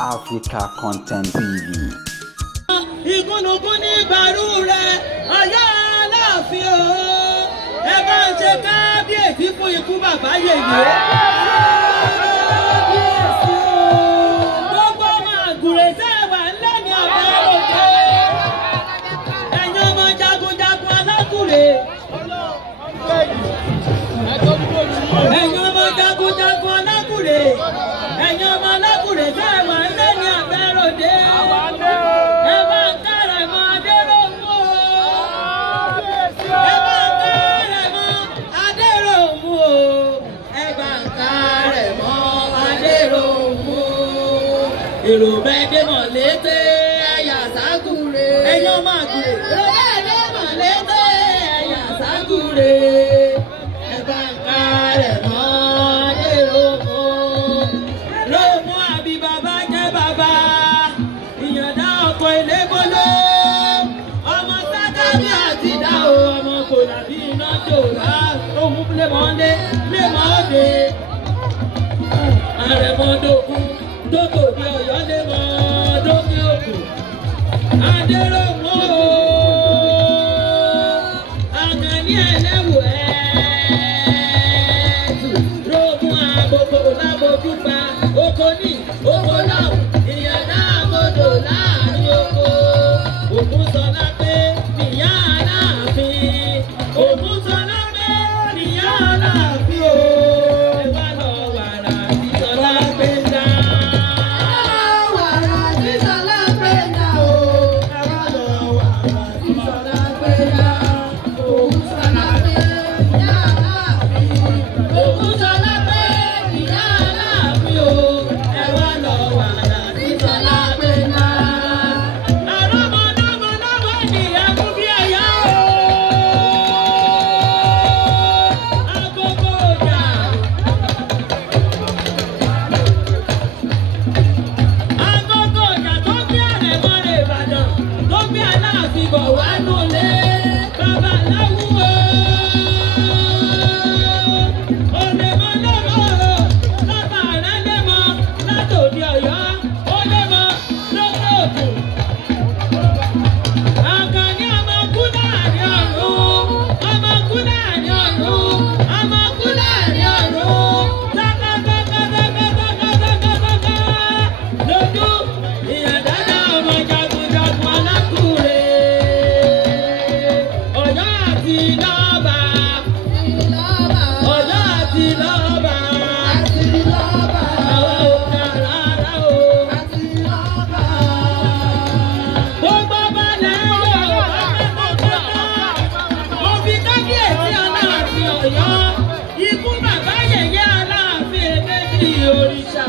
Africa Content TV. Ìgúnnugún ní ìbàrú rẹ̀ Ọ̀yọ́ Aláàfin o. Ẹ bá ń ṣe kábíyèsí fún ikú bàbá yèyé. Gbogbo ọmọ àgùrè sẹ́wà ńlẹ́ ní ọ̀bẹ òkè. Ẹ̀yin ọmọ jagunjagun alágùrè. Ẹ̀yin ọmọ jagunjagun alágùrè. Ẹ̀yin ọmọ alágùrè sẹ́wà ńlẹ́ ní ọ̀bẹ òkè. Ẹ bá ń kárẹ̀ mọ́ Adéròmú o. Ẹ bá ń kárẹ̀ mọ́ Adéròmú o. Ẹ bá ń kárẹ̀ mọ́ Adéròmú o. Èrò bẹ́ẹ̀ dé mọ̀ létè ẹ̀yà ságùrè. Ẹ̀yin ọmọ àgùrè. Èrò bẹ́ẹ̀ dé mọ̀ létè ẹ̀yà ságùrè. Ẹ bá ń kárẹ̀ mọ́ Adéròmú o. Rómú àbí bàbá jẹ́ bàbá. Ìyàndá ọkọ̀ ilé bolo. Ọmọ sátábí àti dá o. Ọmọ kò dàbí iná jò rà. Ohun lémọ́lé lémọ́dé. Àrẹ̀mọ́dógún dókò bí Ọ̀yọ́ lémọ́ dókè òkú. Adéròmú o. Àkànní ẹlẹ́wù ẹ̀ẹ́dù. Rómú àgbòkò lábojú pa. Oko ní oko náà. Ìyàndá àgbòdò láàrin oko. Ògúnṣọlá pé níyà Aláàfin. Ògúnṣọlá pé níyà Aláàfin o. Ẹ wá lọ wàrà tí Ṣọlá pé ń dá. Wàrà tí Ṣọlá pé ń dá o. Ẹ wá lọ wàrà tí Ṣọlá pé ń dá. Ògúnṣọlá pé níyà Aláàfin. Ògúnṣọlá pé níyà Aláàfin o. Ẹ wá lọ wàrà tí Ṣọlá pé ń dá. Àrọ́mọdọ́mọdọ́mọ ni ẹkún bí ẹ̀yà o. Agogo ọjà. Agogo ọjà tó gbé Àrẹ̀mọ rè Ìbàdàn, tó gbé Aláàfin bọ̀ wá nulẹ̀. Babaláwo o. Òrèmọdọ́mọ o. Bàbá rẹ̀ lẹ́mọ látòdì Ọ̀yọ́. Ó lẹ́mọ lókè òkun. Àkànní ọmọ kú láàrin ọ̀run. Ọmọ kú láàrin ọ̀run. Ọmọ kú láàrin ọ̀run. Tákátákátákátákátákátáká. Lójú Ìyàndá dá ọmọ jagunjagun alákùrè. Ọ̀yọ́ àti lọ́ba. Ọ̀yọ́ àti lọ́ba. Àwa ò kà rárá o. Gbogbo balẹ̀ Yorùbá pátápátá. Mo fi kábíyèsí Aláàfin Ọ̀yọ́. Ikú bàbá yèyé Aláàfin Èkejì òrìṣà.